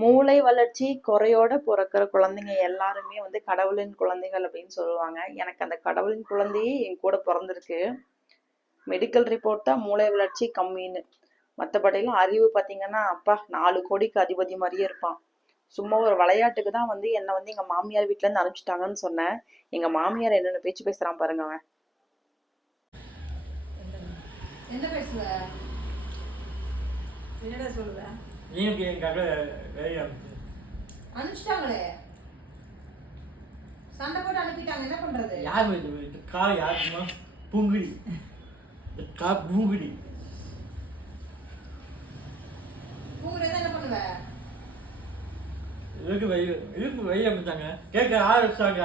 மூளை வளர்ச்சி குறையோட பிறக்கிற குழந்தைங்க எல்லாருமே வந்து கடவுளின் குழந்தைகள் அப்படின்னு சொல்லுவாங்க. எனக்கு அந்த கடவுளின் குழந்தையே என் கூட பிறந்திருக்கு. மெடிக்கல் ரிப்போர்ட் தான் மூளை வளர்ச்சி கம்மின்னு. மற்றபடிலாம் அறிவு பார்த்தீங்கன்னா அப்பா 4 கோடிக்கு அதிபதி மாதிரியே இருப்பான். சும்மா ஒரு விளையாட்டுக்கு தான் வந்து என்னை வந்து எங்கள் மாமியார் வீட்டிலேருந்து அனுப்பிச்சிட்டாங்கன்னு சொன்னேன். எங்கள் மாமியார் என்னென்ன பேச்சு பேசுகிறான் பாருங்க அவன். என்ன பேசுவ? என்னடா சொல்லுவ? நீங்க என்காக அனுப்பிச்சிட்டாங்களே, சண்டை போட்டு அனுப்பிட்டாங்க, என்ன பண்றது? யார் இது கார் யாருக்குமா? பூங்குடி பூங்குடி பூங்குடி என்ன பண்ணுவ? இதுக்கு வெளியே அமைச்சாங்க கேட்க ஆரம்பிச்சாங்க.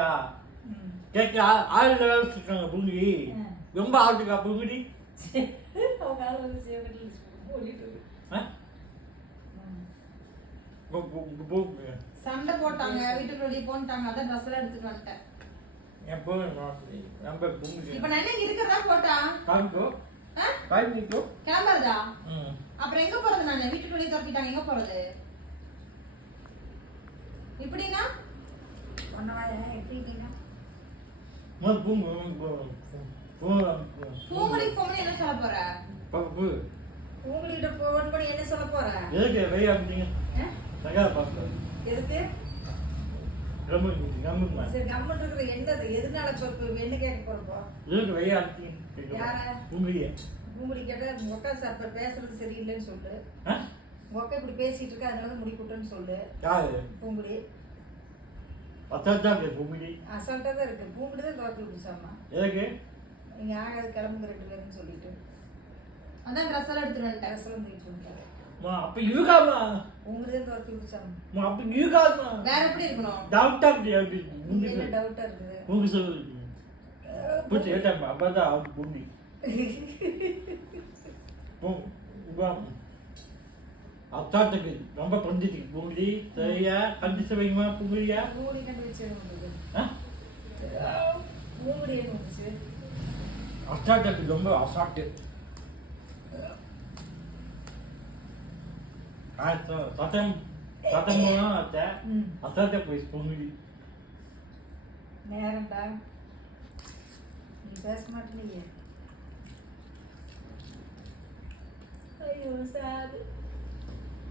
கேட்க ஆரம்பிச்சிருக்காங்க. பூங்குடி ரொம்ப ஆட்டுக்கா பூங்குடி. சண்டை போட்டாங்க, வீட்டுக்கு வெளியே போட்டாங்க, அதான் ட்ரெஸ் எல்லாம் எடுத்துட்டு வந்துட்டேன். இப்ப நான் என்ன இருக்கிறதா போட்டா கிளம்புறதா? அப்புறம் எங்க போறது? நான் வீட்டுக்கு வெளியே துரத்திட்டாங்க, எங்க போறது? இப்படின்னா பூங்குடி போன் என்ன சொல்ல போற? பூங்குடிட்ட போன் பண்ணி என்ன சொல்ல போற? எதுக்கு சரி கம்மன் இருக்கிற என்னது? எதனால சொல் என்ன கேட்க போறப்போ? யார? பூங்குடி கேட்டா மொக்கா சார் பேசுறது சரியில்லைன்னு சொல்லு. மொக்கா இப்படி பேசிட்டு இருக்க, அதனால முடி குட்டுன்னு சொல்லு. பூங்குடி அசால்ட்டா தான் இருக்கு. பூங்குடி தான் தோத்து விடுச்சாமா. நீங்க ஆகாது கிளம்புங்க 2 பேரும் சொல்லிட்டு அதான் ட்ரெஸ் எல்லாம் எடுத்துட்டு வந்துட்டேன். ட்ரெஸ் எல்லாம் தூக்கிட்டு வந்துட்டாரு. அப்ப இருக்காமா பூங்குடி தான் தோத்து விடுச்சாமா. அப்ப இருக்காமா வேற எப்படி இருக்கணும்? டவுட்டா என்ன டவுட்டா இருக்குது? பூங்கு சொல்லு புடிச்சு ஏட்டாமா. அப்பதான் அவன் பூண்டி அத்தாத்துக்கு ரொம்ப பண்டிச்சு பூங்குடி. சரியா கண்டிச்சு வைமா பூங்குடியா? பூங்குடி கண்டுபிடிச்சு பூங்குடி வந்துச்சு. அசாட்டுக்கு ரொம்ப அசாட்டு. சத்தம் சத்தம் போனா அசாட்ட போய் பூங்குடி. நேரம்டா நீ பேச மாட்டேங்க. ஐயோ சார்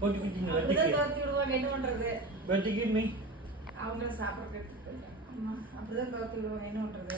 அப்படிதான் தோத்தி விடுவாங்க, என்ன பண்றது? வெட்டிக்கு அவங்கள சாப்பிட்றதுக்கு அப்படிதான் தோத்தி விடுவாங்க, என்ன பண்றது?